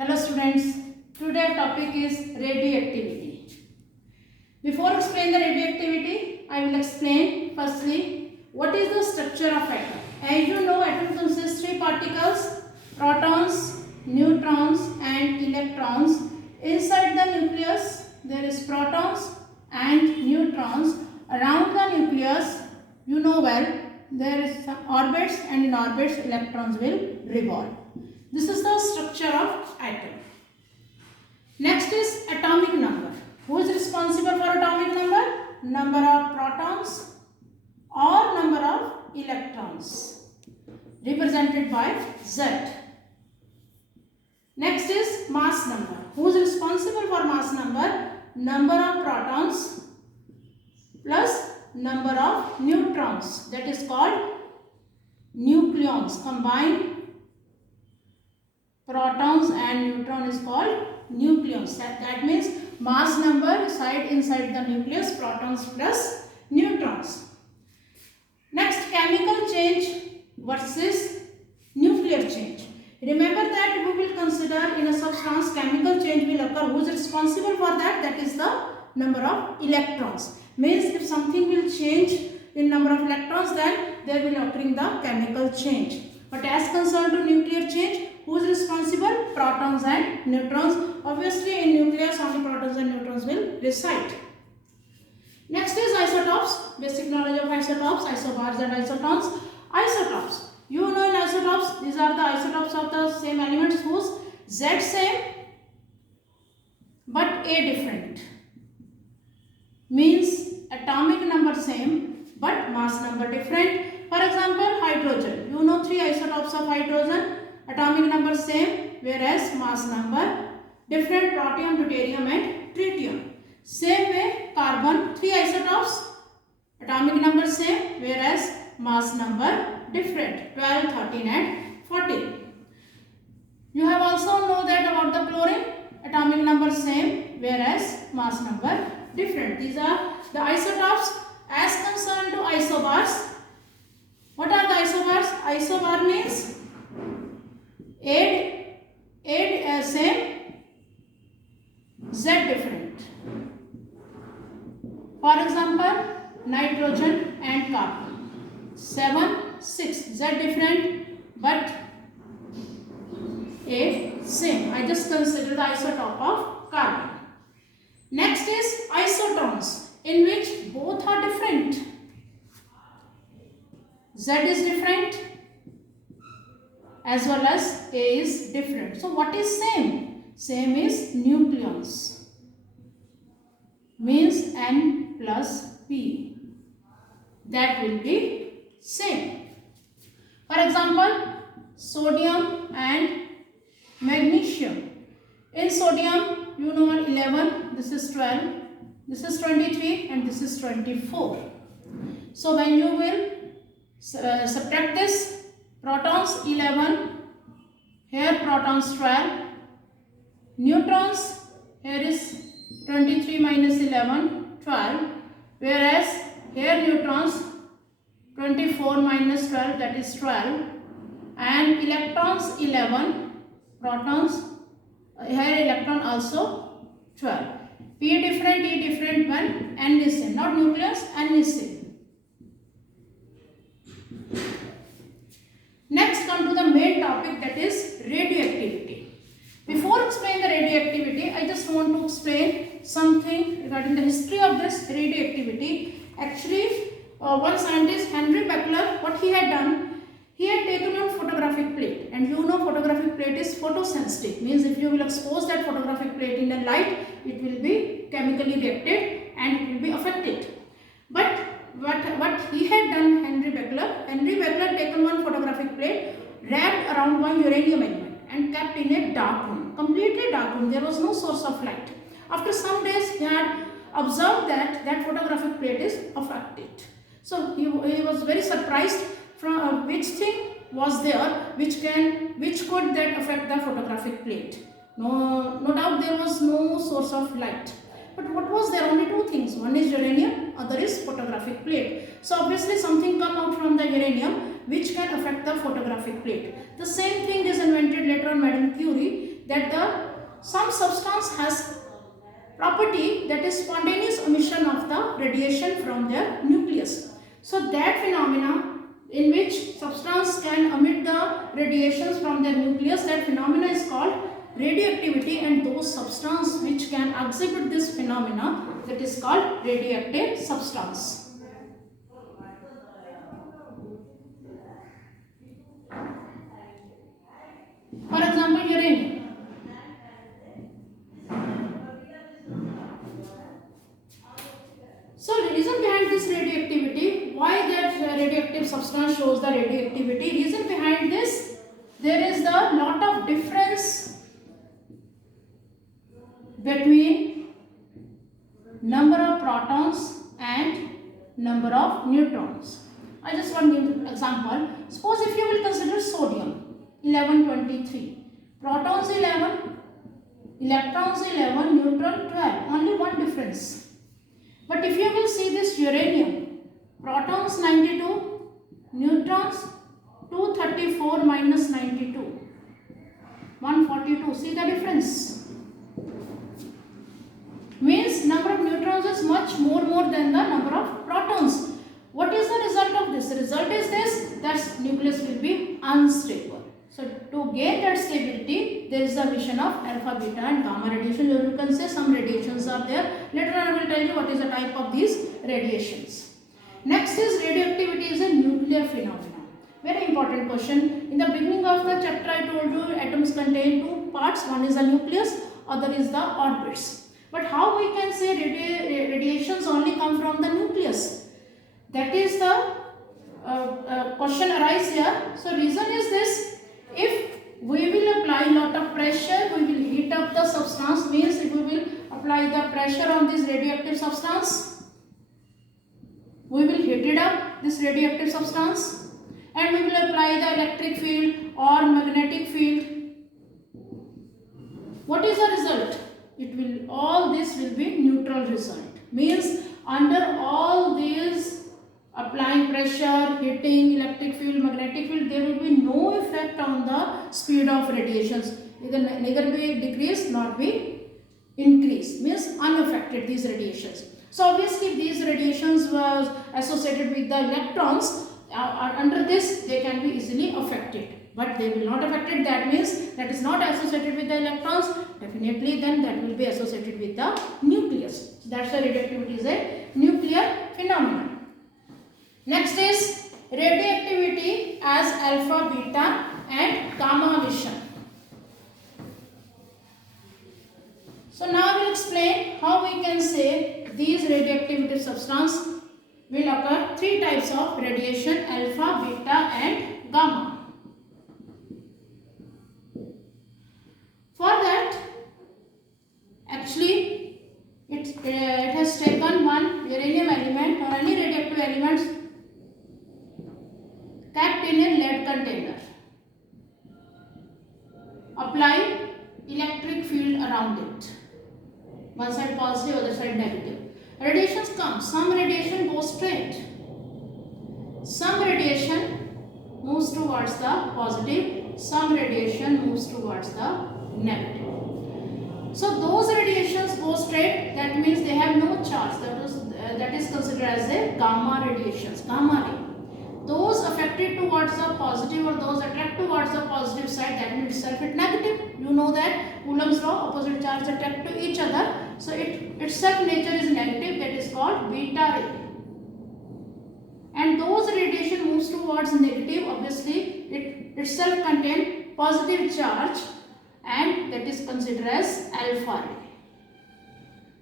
Hello students, today topic is radioactivity. Before explaining the radioactivity, I will explain firstly what is the structure of atom. As you know, atom consists three particles, protons, neutrons and electrons. Inside the nucleus there is protons and neutrons. Around the nucleus, you know well, there is some orbits, and in orbits electrons will revolve. This is the structure of atom. Next is atomic number. Who is responsible for atomic number? Number of protons or number of electrons, represented by Z. Next is mass number. Who is responsible for mass number? Number of protons plus number of neutrons, that is called nucleons. Combined protons and neutron is called nucleons. That means mass number reside inside the nucleus, protons plus neutrons. Next, chemical change versus nuclear change. Remember that we will consider in a substance chemical change will occur. Who is responsible for that? That is the number of electrons. Means if something will change in number of electrons, then there will occurring the chemical change. But as concerned to nuclear change, who is responsible? Protons and neutrons. Obviously in nucleus only protons and neutrons will reside. Next is isotopes. Basic knowledge of isotopes, isobars and isotons. Isotopes. You know in isotopes, these are the isotopes of the same elements whose Z same but A different. Means atomic number same but mass number different. For example, hydrogen. You know three isotopes of hydrogen. Atomic number same whereas mass number different, protium, deuterium and tritium. Same way carbon, three isotopes, atomic number same whereas mass number different, 12, 13 and 14. You have also know that about the chlorine, atomic number same whereas mass number different. These are the isotopes. As concerned to isobars, what are the isobars? Isobar means add same, Z different. For example, nitrogen and carbon. 7, 6, Z different but A same. I just consider the isotope of carbon. Next is isotones, in which both are different. Z is different as well as A is different. So what is same? Same is nucleons. Means N plus P. That will be same. For example, sodium and magnesium. In sodium, you know 11, this is 12, this is 23 and this is 24. So when you will subtract this, protons 11, here protons 12, neutrons, here is 23 minus 11, 12, whereas here neutrons 24 minus 12, that is 12, and electrons 11, protons, here electron also 12. P different, E different when N is same, not nucleus, N is same. Next come to the main topic, that is radioactivity. Before explaining the radioactivity, I just want to explain something regarding the history of this radioactivity. Actually, one scientist, Henry Becquerel, what he had done, he had taken a photographic plate, and you know photographic plate is photosensitive, means if you will expose that photographic plate in the light, it will be chemically reacted and it will be affected. But what he had done, Henry Becquerel taken one photographic plate, wrapped around one uranium element and kept in a dark room, completely dark room, there was no source of light. After some days, he had observed that that photographic plate is affected. So he was very surprised from which thing was there which could that affect the photographic plate. No doubt there was no source of light. But what was there? Only two things. One is uranium, other is photographic plate. So obviously something come out from the uranium which can affect the photographic plate. The same thing is invented later on Madame Curie, that some substance has property that is spontaneous emission of the radiation from their nucleus. So that phenomena in which substance can emit the radiations from their nucleus, that phenomena is called radioactivity, and those substance which can exhibit this phenomena, that is called radioactive substance. For example, uranium. So the reason behind this radioactivity, why that radioactive substance shows the radioactivity, reason behind this, there is the lot of difference between number of protons and number of neutrons. I just want to give an example. Suppose if you will consider sodium 1123, protons 11, electrons 11, neutron 12, only one difference. But if you will see this uranium, protons 92, neutrons 234 minus 92, 142. See the difference? Means number of neutrons is much more than the number of protons. What is the result of this? The result is this, that nucleus will be unstable. So to gain that stability, there is the emission of alpha, beta and gamma radiation. You can say some radiations are there. Later on I will tell you what is the type of these radiations. Next is radioactivity is a nuclear phenomenon. Very important question. In the beginning of the chapter I told you atoms contain two parts. One is the nucleus, other is the orbits. But how we can say radiations only come from the nucleus? That is the question arise here. So reason is this. If we will apply lot of pressure, we will heat up the substance. Means if we will apply the pressure on this radioactive substance, we will heat it up, this radioactive substance, and we will apply the electric field or magnetic field. What is the result? It will, all this will be neutral result. Means under all these applying pressure, heating, electric field, magnetic field, there will be no effect on the speed of radiations. Neither be decrease nor be increase. Means unaffected these radiations. So obviously these radiations was associated with the electrons. Under this they can be easily affected. But they will not affected. That means that is not associated with the electrons. Definitely then that will be associated with the nucleus. That's why radioactivity is a nuclear phenomenon. Next is radioactivity as alpha, beta and gamma emission. So now I will explain how we can say these radioactive substances will occur. Three types of radiation: alpha, beta and gamma. For that, actually it has taken one uranium element or any radioactive elements kept in a lead container. Apply electric field around it. One side positive, other side negative. Radiations come. Some radiation goes straight. Some radiation moves towards the positive. Some radiation moves towards the negative. So those radiations go straight. That means they have no charge. That is considered as a gamma radiations. Gamma ray. Those affected towards the positive or those attracted towards the positive side, that means itself it negative. You know that Coulomb's law, opposite charges attract to each other. So it itself nature is negative, that is called beta ray. And those radiation moves towards negative, obviously it itself contain positive charge, and that is considered as alpha ray.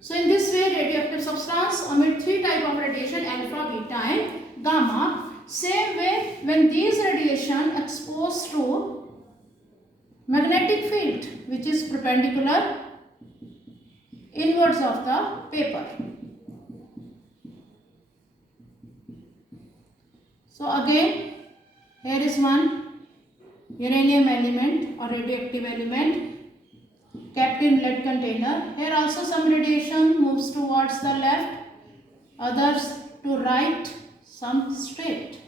So in this way radioactive substance emit three type of radiation: alpha, beta and gamma. Same way, when these radiation exposed to magnetic field which is perpendicular inwards of the paper. So again, here is one uranium element or radioactive element kept in lead container. Here also some radiation moves towards the left, others to right, some straight.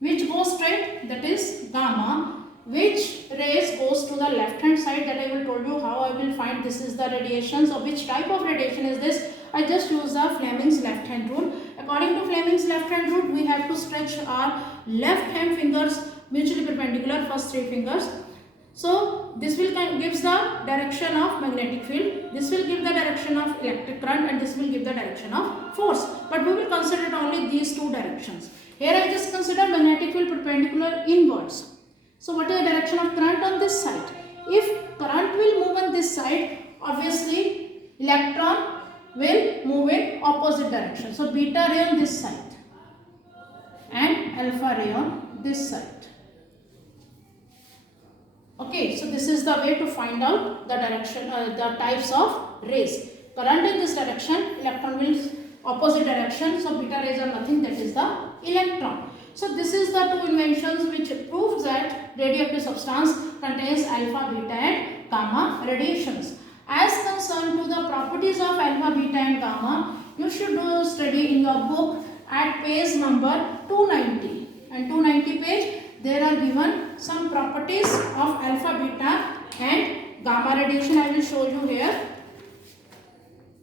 Which goes straight, that is gamma. which rays goes to the left hand side, that I will told you how I will find this is the radiation. So which type of radiation is this? I just use the Fleming's left hand rule. According to Fleming's left hand rule, we have to stretch our left hand fingers mutually perpendicular, first three fingers. So this will gives the direction of magnetic field, this will give the direction of electric current, and this will give the direction of force. But we will consider only these two directions. Here I just consider magnetic field perpendicular inwards. So what is the direction of current on this side? If current will move on this side, obviously electron will move in opposite direction. So beta ray on this side and alpha ray on this side. Okay, so this is the way to find out the direction, the types of rays. Current in this direction, electron will opposite direction. So beta rays are nothing, that is the electron. So this is the two inventions which proves that radioactive substance contains alpha, beta and gamma radiations. As concerned to the properties of alpha, beta and gamma, you should do study in your book at page number 290. And 290 page, there are given some properties of alpha, beta and gamma radiation. I will show you here.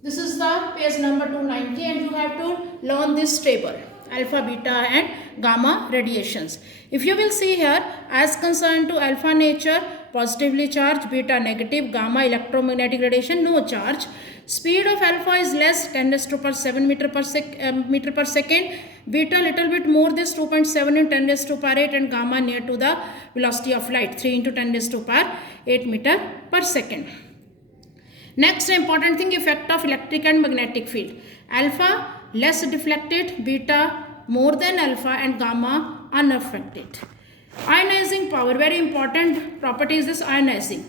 This is the page number 290 and you have to learn this table, alpha, beta and gamma radiations. If you will see here, as concerned to alpha nature, positively charged, beta negative, gamma electromagnetic radiation, no charge. Speed of alpha is less, 10 raised to power 7 meter per second. Beta little bit more, this 2.7 into 10 raised to power 8, and gamma near to the velocity of light, 3 into 10 raised to power 8 meter per second. Next important thing, effect of electric and magnetic field. Alpha less deflected, beta more than alpha and gamma unaffected. Ionizing power, very important property is this ionizing.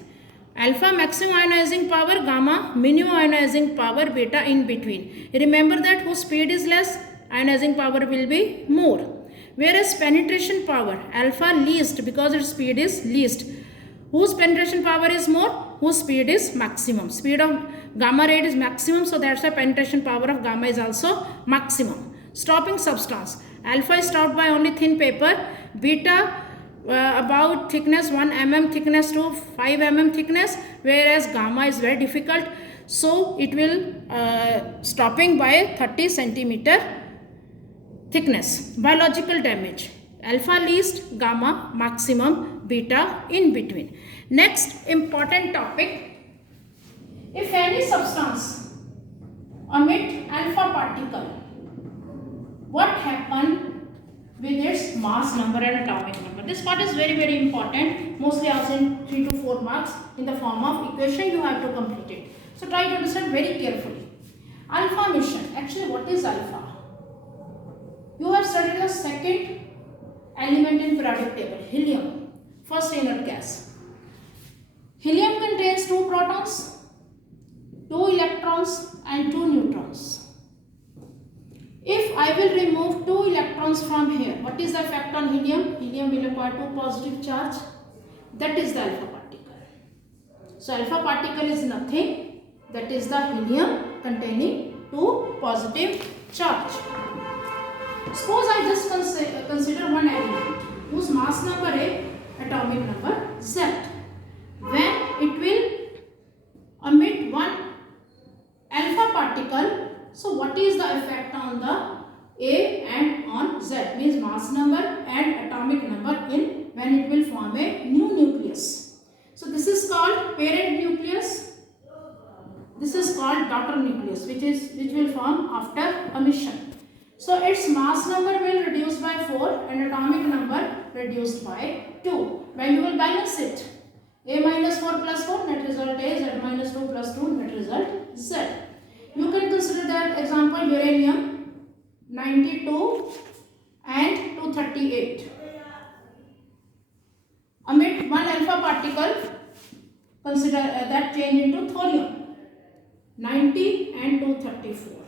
Alpha maximum ionizing power, gamma minimum ionizing power, beta in between. Remember that whose speed is less, ionizing power will be more. Whereas penetration power, alpha least because its speed is least. Whose penetration power is more, whose speed is maximum. Speed of gamma ray is maximum, so that's why penetration power of gamma is also maximum. Stopping substance, alpha is stopped by only thin paper, beta about thickness 1 mm thickness to 5 mm thickness, whereas gamma is very difficult, so it will stopping by 30 centimeter thickness. Biological damage, alpha least, gamma maximum, beta in between. Next important topic, if any substance emit alpha particle, what happen with its mass number and atomic number? This part is very important, mostly asked in 3 to 4 marks in the form of equation. You have to complete it. So try to understand very carefully. Alpha emission, actually what is alpha? You have studied the second element in periodic table, helium, first inert gas. Helium contains 2 protons, 2 electrons and 2 neutrons. If I will remove 2 electrons from here, what is the effect on helium? Helium will acquire 2 positive charge, that is the alpha particle. So alpha particle is nothing, that is the helium containing 2 positive charge. Suppose I just consider one element whose mass number is atomic number Z. When it will emit one alpha particle, so what is the effect on the A and on Z, means mass number and atomic number in when it will form a new nucleus. So this is called parent nucleus, this is called daughter nucleus, which will form after emission. So its mass number will reduce by 4 and atomic number reduced by 2. When you will balance it, A minus 4 plus 4, net result A, Z minus 2 plus 2, net result Z. You can consider that example uranium 92 and 238. Emit one alpha particle, consider that change into thorium 90 and 234.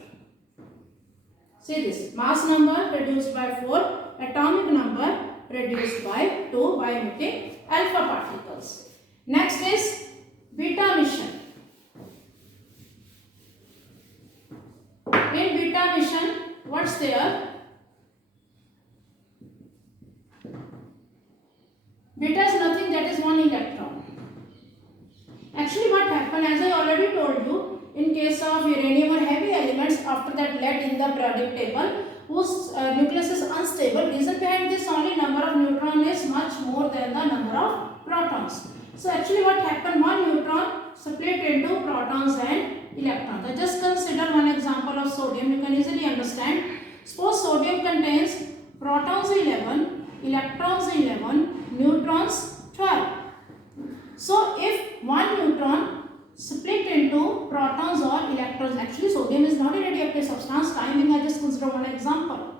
See this, mass number reduced by 4, atomic number reduced by 2 by emitting alpha particles. Next is beta emission. In beta emission, what's there? Beta is nothing, that already told you, in case of uranium or heavy elements, after that lead in the periodic table, whose nucleus is unstable, reason behind this only number of neutrons is much more than the number of protons. So actually what happened, one neutron split into protons and electrons. I just consider one example of sodium, you can easily understand. Suppose sodium contains protons 11, electrons 11, neutrons 12. So if one neutron split into protons or electrons, actually sodium is not a radioactive substance, timing I just consider one example.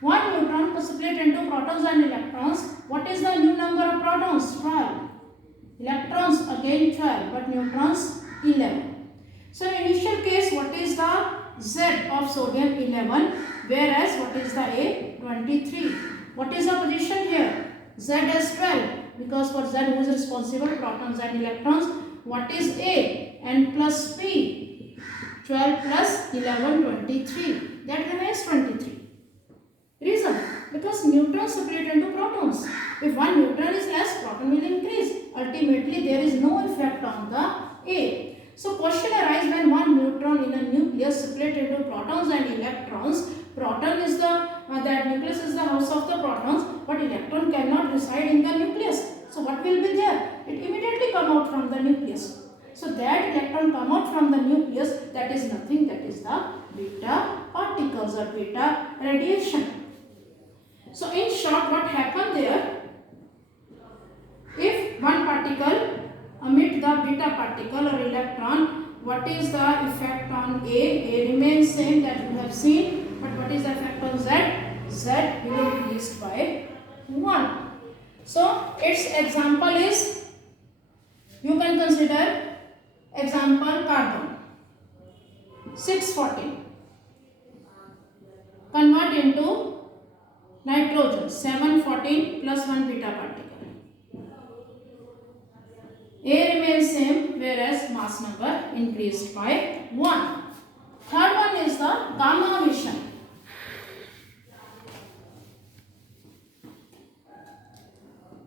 One neutron split into protons and electrons, what is the new number of protons? 12. Electrons again 12, but neutrons 11. So in initial case, what is the Z of sodium? 11, whereas what is the A? 23. What is the position here? Z is 12, because for Z who is responsible? Protons and electrons. What is A? N plus P. 12 plus 11, 23. That remains 23. Reason? Because neutrons split into protons. If one neutron is less, proton will increase. Ultimately, there is no effect on the A. So, question arises when one neutron in a nucleus split into protons and electrons. Proton is that nucleus is the house of the protons, but electron cannot reside in the nucleus. So, what will be there? It immediately come out from the nucleus. So, that electron come out from the nucleus, that is nothing, that is the beta particles or beta radiation. So, in short, what happened there? If one particle emit the beta particle or electron, what is the effect on A? A remains same that you have seen, but what is the effect on Z? Z will increase by 1. So, its example is, you can consider example carbon 614 convert into nitrogen 714 plus 1 beta particle. A remains same, whereas mass number increased by 1. Third one is the gamma emission.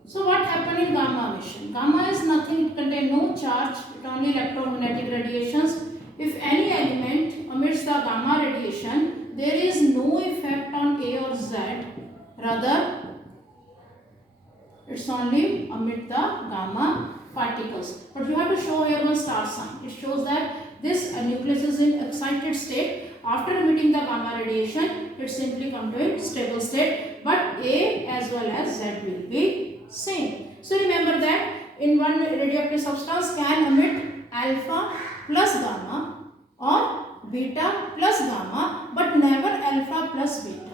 So what happened in gamma emission? Gamma is nothing, it contains no charge, it only electromagnetic radiations. If any element emits the gamma radiation, there is no effect on A or Z, rather it's only emit the gamma particles. But you have to show here one star sign. It shows that this nucleus is in excited state. After emitting the gamma radiation, it simply comes to a stable state, but A as well as Z will be same. So remember that in one radioactive substance can emit alpha plus gamma or beta plus gamma, but never alpha plus beta.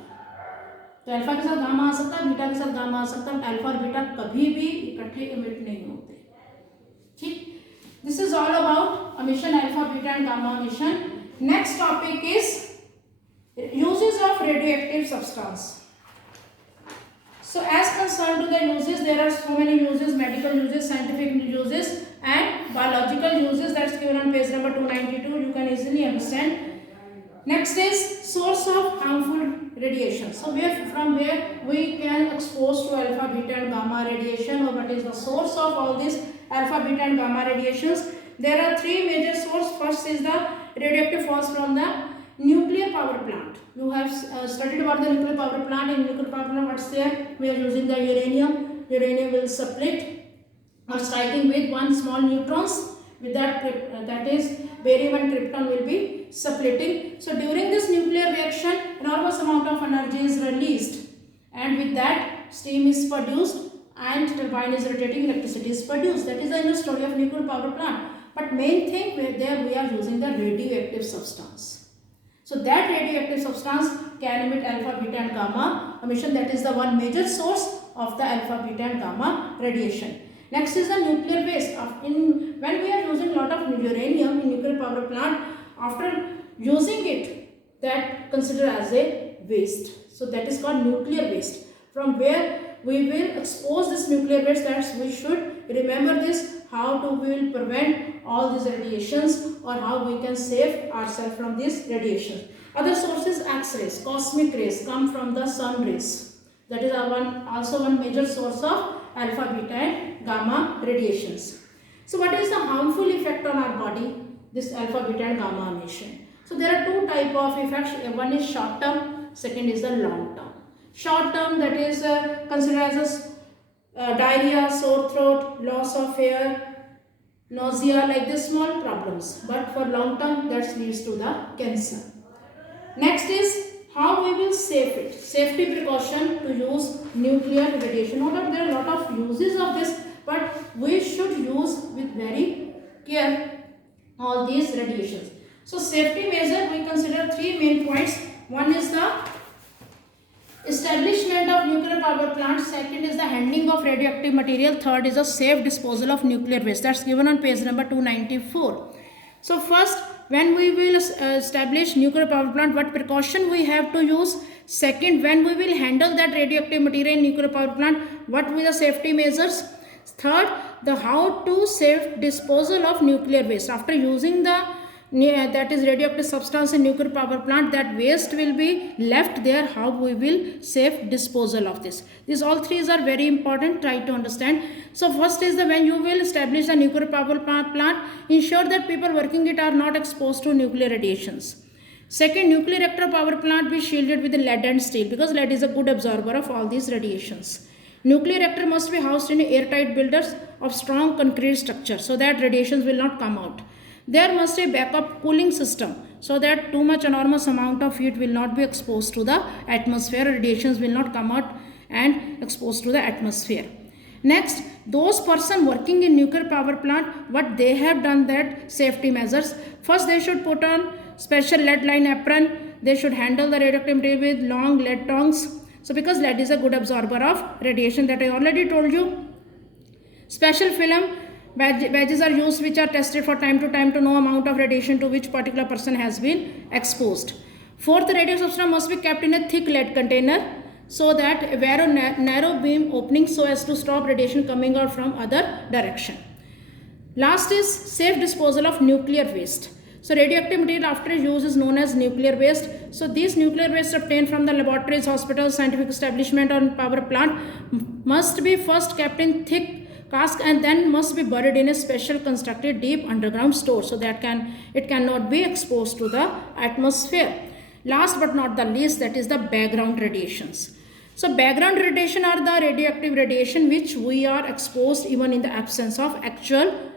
तो alpha के साथ gamma आ सकता है, beta के साथ gamma आ सकता है, alpha और बीटा कभी भी इकट्ठे इमिट नहीं होते. ठीक. This is all about emission, alpha, beta and gamma emission. Next topic is uses of radioactive substance. So as concerned to the uses, there are so many uses: medical uses, scientific uses and biological uses. That's given on page number 292. You can easily understand. Next is source of harmful radiation. So from where we can expose to alpha, beta and gamma radiation, or what is the source of all these alpha, beta and gamma radiations? There are three major sources. First is the radioactive falls from the nuclear power plant. You have studied about the nuclear power plant. In nuclear power plant, what's there? We are using the uranium. Uranium will split or striking with one small neutrons. With that is barium and krypton will be splitting. So during this nuclear reaction, enormous amount of energy is released, and with that steam is produced and turbine is rotating, electricity is produced. That is the inner story of nuclear power plant. But main thing there we are using the radioactive substance. So that radioactive substance can emit alpha, beta and gamma emission. That is the one major source of the alpha, beta and gamma radiation. Next is the nuclear waste. When we are using a lot of uranium in nuclear power plant, after using it, that considered as a waste. So that is called nuclear waste. From where we will expose this nuclear waste, that we should remember this, how we will prevent all these radiations, or how we can save ourselves from these radiations. Other sources, X-rays, cosmic rays come from the sun rays. That is also one major source of alpha, beta and gamma radiations. So what is the harmful effect on our body? this alpha, beta and gamma emission. So there are two type of effects. One is short term, second is the long term. Short term, that is considered as diarrhea, sore throat, loss of hair, nausea, like this small problems. But for long term, that leads to the cancer. Next is how we will save it. Safety precaution to use nuclear radiation. Know that there are a lot of uses of this, but we should use with very care all these radiations. So safety measure, we consider three main points. One is the establishment of nuclear power plants. Second is the handling of radioactive material. Third is the safe disposal of nuclear waste. That's given on page number 294. So first, when we will establish nuclear power plant, what precaution we have to use. Second, when we will handle that radioactive material in nuclear power plant, what will be the safety measures. Third, the how to safe disposal of nuclear waste. After using the that is radioactive substance in nuclear power plant, that waste will be left there, how we will safe disposal of this. These all three are very important, try to understand. So first is the when you will establish a nuclear power plant, ensure that people working it are not exposed to nuclear radiations. Second, nuclear reactor power plant be shielded with lead and steel, because lead is a good absorber of all these radiations. Nuclear reactor must be housed in airtight buildings of strong concrete structure so that radiations will not come out. There must be backup cooling system so that too much enormous amount of heat will not be exposed to the atmosphere. Radiations will not come out and exposed to the atmosphere. Next, those person working in nuclear power plant, what they have done that safety measures. First, they should put on special lead line apron. They should handle the radioactive material with long lead tongs. So because lead is a good absorber of radiation, that I already told you. Special film badges are used which are tested for time to time to know amount of radiation to which particular person has been exposed. Fourth, the radio substance must be kept in a thick lead container so that a very narrow beam opening so as to stop radiation coming out from other direction. Last is safe disposal of nuclear waste. So radioactive material after use is known as nuclear waste. So these nuclear waste obtained from the laboratories, hospitals, scientific establishment or power plant must be first kept in thick cask and then must be buried in a special constructed deep underground store so that it cannot be exposed to the atmosphere. Last but not the least, that is the background radiations. So background radiation are the radioactive radiation which we are exposed even in the absence of actual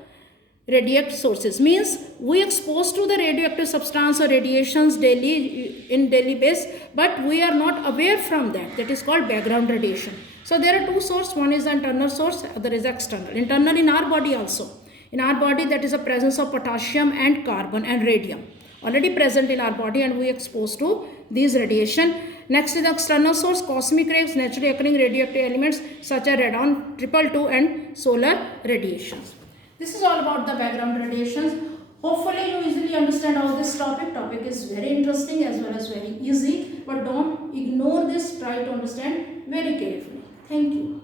radioactive sources. Means we exposed to the radioactive substance or radiations daily basis, but we are not aware from that. That is called background radiation. So there are two sources. One is the internal source, other is external. Internal in our body also. In our body, that is the presence of potassium and carbon and radium already present in our body and we exposed to these radiation. Next is the external source, cosmic rays, naturally occurring radioactive elements such as radon, 222 and solar radiations. This is all about the background radiations. Hopefully you easily understand all this topic. Topic is very interesting as well as very easy, but don't ignore this. Try to understand very carefully. Thank you.